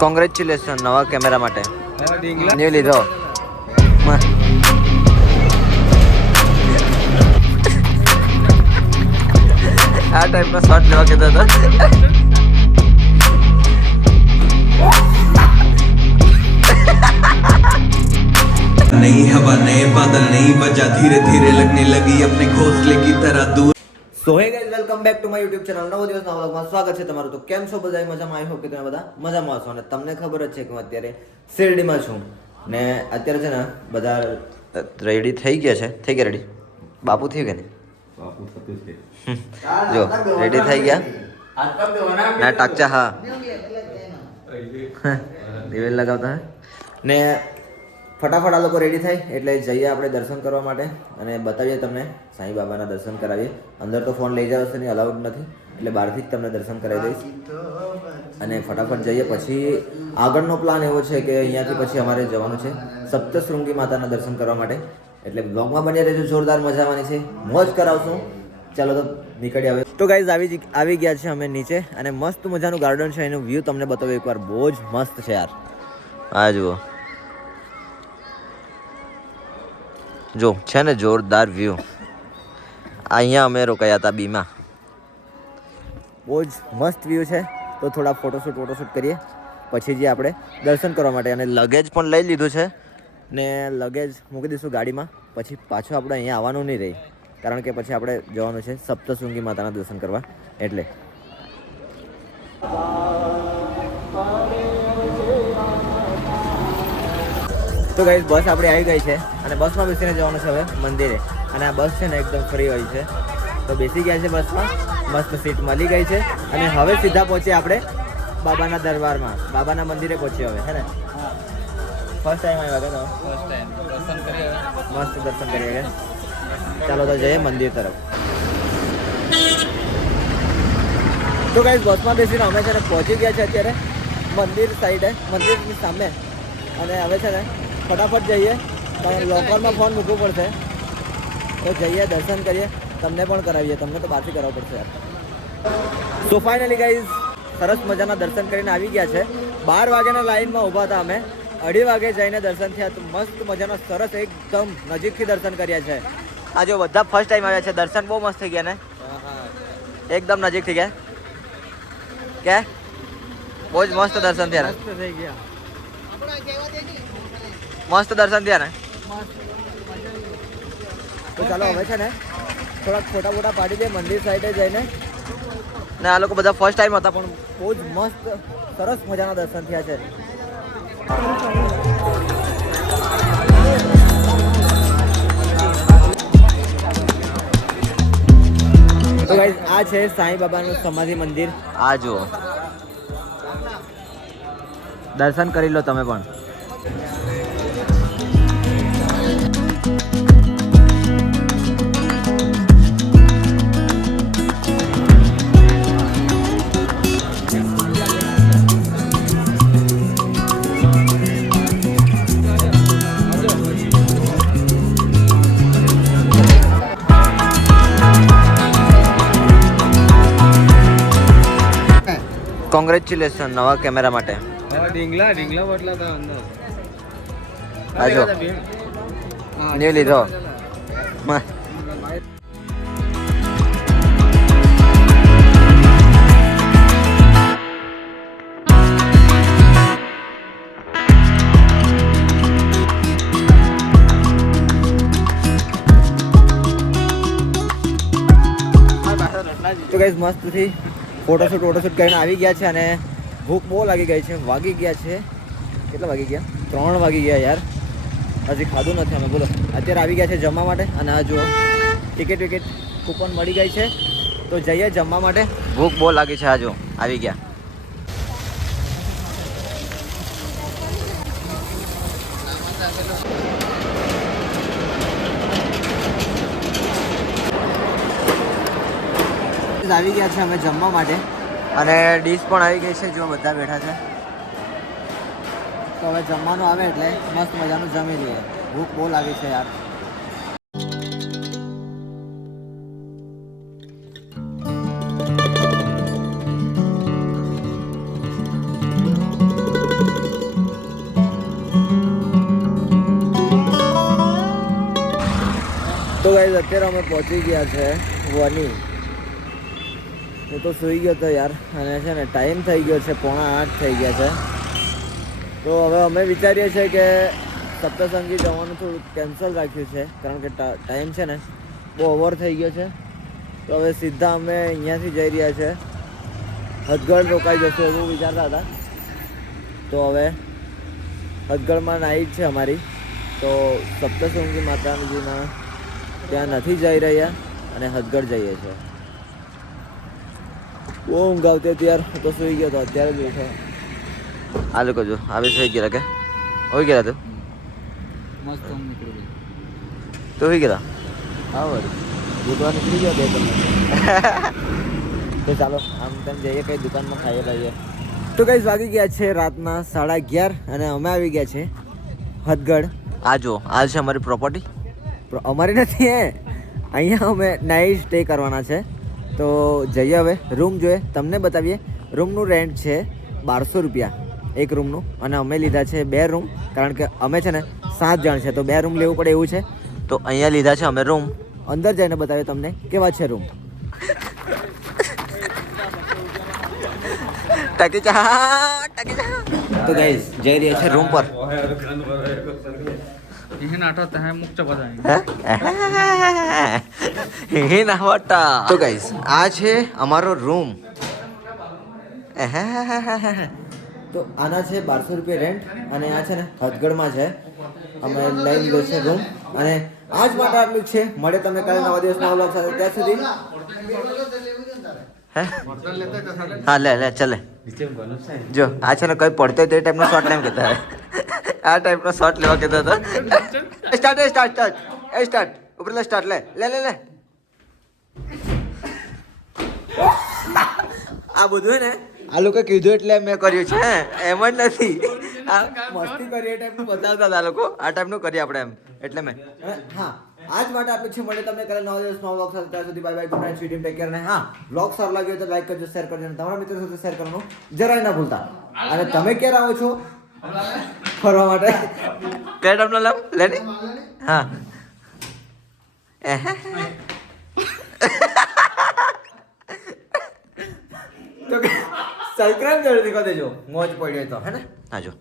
Congratulation નવા camera માટે new લીધો. આ ટાઈપનો શોટ લેવા કહેતો હતો. नई हवा नए बादल नई वजह धीरे धीरे लगने लगी अपने घोंसले की तरह दूर. So hey guys, welcome back to my YouTube channel. નવો દિવસના વ્લોગમાં સ્વાગત છે તમારું. તો કેમ છો બધા? મજામાં? આઈ હોપ કે તમે બધા મજામાં હશો. અને તમને ખબર જ છે કે હું અત્યારે શેરડીમાં છું ને અત્યારે છે ને બધા રેડી થઈ ગયા છે. થઈ ગયા રેડી? બાપુ થયું કે નહીં? બાપુ થતું છે. જો રેડી થઈ ગયા ના ટાકચા. હા દિવેલ લગાવતા ને ફટાફટ આ લોકો રેડી થાય એટલે જઈએ આપણે દર્શન કરવા માટે અને બતાવીએ તમને સાંઈ બાબાના દર્શન કરાવીએ. અંદર તો ફોન લઈ જશે નહીં, અલાઉડ નથી, એટલે બહારથી જ તમને દર્શન કરાવી દઈશ. અને ફટાફટ જઈએ. પછી આગળનો પ્લાન એવો છે કે અહીંયાથી પછી અમારે જવાનું છે સપ્તશૃંગી માતાના દર્શન કરવા માટે. એટલે બ્લોગમાં બની રહેજો, જોરદાર મજા આવવાની છે, મોજ કરાવશું. ચાલો તો નીકળી આવે. તો ગાઈઝ આવી ગયા છે અમે નીચે અને મસ્ત મજાનું ગાર્ડન છે. એનું વ્યૂ તમને બતાવું એકવાર. બહુ જ મસ્ત છે યાર. આ જુઓ, જો છે ને જોરદાર વ્યૂ. અહીંયા અમે રોકાયા હતા બીમાં. બહુ જ મસ્ત વ્યૂ છે. તો થોડા ફોટોશૂટ કરીએ પછી જે આપણે દર્શન કરવા માટે. અને લગેજ પણ લઈ લીધું છે ને લગેજ મૂકી દઈશું ગાડીમાં. પછી પાછું આપણે અહીંયા આવવાનું નહીં રહી, કારણ કે પછી આપણે જવાનું છે સપ્તશૃંગી માતાના દર્શન કરવા. એટલે તો ગાઈસ બસ આપણે આવી ગઈ છે અને બસમાં બેસીને જવાનું છે હવે મંદિરે. અને આ બસ છે ને એકદમ ફ્રી હોય છે. તો બેસી ગયા છે બસમાં, મસ્ત સીટ મળી ગઈ છે અને હવે સીધા પહોંચીએ આપણે બાબાના દરબારમાં, બાબાના મંદિરે પહોંચીએ હવે. હે ને ફર્સ્ટ ટાઈમ આવ્યા હતા? ફર્સ્ટ ટાઈમ દર્શન કરીએ, મસ્ત દર્શન કરીએ. ચાલો તો જઈએ મંદિર તરફ. તો ગાઈસ બસમાં બેસીને અમે છે ને પહોંચી ગયા છે અત્યારે મંદિર સાઈડે, મંદિરની સામે. અને હવે છે ને ફટાફટ જઈએ, કારણ લોકરમાં ફોન મૂકવું પડશે. તો જઈએ, દર્શન કરીએ, તમને પણ કરાવીએ. તમને તો બહારથી કરાવવું પડશે યાર. સો ફાઇનલી ગાઈઝ સરસ મજાના દર્શન કરીને આવી ગયા છે. 12 વાગ્યાના લાઈનમાં ઊભા હતા અમે, 2:30 વાગે જઈને દર્શન થયા. તો મસ્ત મજાના સરસ એકદમ નજીકથી દર્શન કર્યા છે. આ જો બધા ફર્સ્ટ ટાઈમ આવ્યા છે. દર્શન બહુ મસ્ત થઈ ગયા ને, એકદમ નજીક થઈ ગયા કે બહુ જ મસ્ત દર્શન થયા. થઈ ગયા, મસ્ત દર્શન થયા ને. તો ચાલો હવે છે ને થોડાક ફોટા પાડી દે મંદિર સાઈડે જઈને. ને આ લોકો બધા ફર્સ્ટ ટાઈમ હતા પણ બહુ જ મસ્ત સરસ મજાના દર્શન થયા છે. તો ગાઈસ આ છે સાંઈ બાબાનું સમાધિ મંદિર. આ જુઓ, દર્શન કરી લો તમે પણ. કોંગ્રેચ્યુલેશન નવા કેમેરા માટે. ઢીંગલા બટલા તો અંદર. આજો ન્યુ લીધો. તો ગાઈસ મસ્તથી ફોટોશૂટ કરીને આવી ગયા છે અને ભૂખ બહુ લાગી ગઈ છે. વાગી ગયા છે, કેટલા વાગી ગયા? 3 વાગી ગયા યાર. હજી ખાધું નથી અમે. બોલો, અત્યારે આવી ગયા છે જમવા માટે. અને આ જુઓ ટિકિટ કૂપન મળી ગઈ છે. તો જઈએ જમવા માટે. ભૂખ બહુ લાગી છે. આ જુઓ આવી ગયા. આવી ગયા છે અમે જમવા માટે અને ડીશ પણ આવી ગઈ છે. જો બધા બેઠા છે. તો હવે જમવાનું આવે એટલે મસ્ત મજાનું જમી લઈએ. ભૂખ બહુ લાગી છે યાર. અત્યારે અમે પહોંચી ગયા છે વની. હું તો સૂઈ ગયો હતો યાર, અને છે ને ટાઈમ થઈ ગયો છે 7:45 થઈ ગયા છે. તો હવે અમે વિચારીએ છીએ કે સપ્તસંગી જવાનું થોડું કેન્સલ રાખ્યું છે, કારણ કે ટાઈમ છે ને બહુ ઓવર થઈ ગયો છે. તો હવે સીધા અમે અહીંયાથી જઈ રહ્યા છે હદગઢ રોકાઈ જશું એવું વિચારતા હતા. તો હવે હદગઢમાં નાઈટ છે અમારી, તો સપ્તશૃંગી માતાજીના ત્યાં નથી જઈ રહ્યા અને હદગઢ જઈએ છીએ. બહુ ઊંઘ આવતી હતી યાર, હું તો સૂઈ ગયો હતો. અત્યારે જ ઉઠો. આ લોકો જો આવી સુઈ ગયા કે હોઈ ગયા તું મસ્ત ઊંઘ નીકળી ગઈ. તો હોઈ ગયા હા વળી દુકાન નીકળી ગયો બે તમને. તો ચાલો આમ તેમ જઈએ કઈ દુકાનમાં ખાઈ લઈએ. તો કઈ વાગી ગયા છે રાતના 11:30 અને અમે આવી ગયા છે હદગઢ. આ જો આ છે અમારી પ્રોપર્ટી, અમારી નથી હે. અહીંયા અમે નાઇટ સ્ટે કરવાના છે. તો જઈએ હવે રૂમ જોઈએ, તમને બતાવીએ. રૂમનું રેન્ટ છે 1200 રૂપિયા એક રૂમનું, અને અમે લીધા છે 2 રૂમ, કારણ કે અમે છે ને 7 જણ છે, તો 2 રૂમ લેવું પડે એવું છે. તો અહીંયા લીધા છે અમે રૂમ. અંદર જઈને બતાવીએ તમને કેવા છે રૂમ. તો ગાઈસ જઈ રહ્યા છે રૂમ પર. તો ગાઈસ આ છે અમારો રૂમ. તો આના છે 1200 રૂપિયા રેન્ટ, અને આ છે ને હદગઢમાં છે. અમે લઈ લીધો છે રૂમ, અને આજ માટે આટલું છે. મળે તમે કાલે નવા દિવસના વ્લોગ સાથે, ત્યાં સુધી હા લે ચલે. જો આ છે ને કઈ પડતો તે ટાઈપનો શોટ લેમ કહેતા હોય. આ ટાઈપનો શોટ લેવા કહેતો હતો. સ્ટાર્ટ ઉપર લે, સ્ટાર્ટ લે. આ બધું ને આ લોકો કીધું એટલે મેં કર્યું છે, એમ જ નથી. આ મસ્તી કરી એ ટાઈપનું બતાવતા હતા આ લોકો. આ ટાઈપનું કરીએ આપણે એમ, એટલે મેં હા આજ માટે આટલું છે. મળે તમને કાલે નવા દિવસમાં વ્લોગ સાથે, ત્યાં સુધી bye bye, good night, sweet take care. અને હા વ્લોગ સારો લાગ્યો તો લાઈક કરજો, શેર કરજો, અને તમારા મિત્રો સાથે શેર કરવાનું જરાય ના ભૂલતા. અને તમે ક્યારે આવો છો ફરવા માટે? કયા ટાઈમનો લાવ લેને? હા તો સબસ્ક્રાઇબ જરૂરથી કરી દેજો, મોજ પડ્યો તો હે ને. હા જો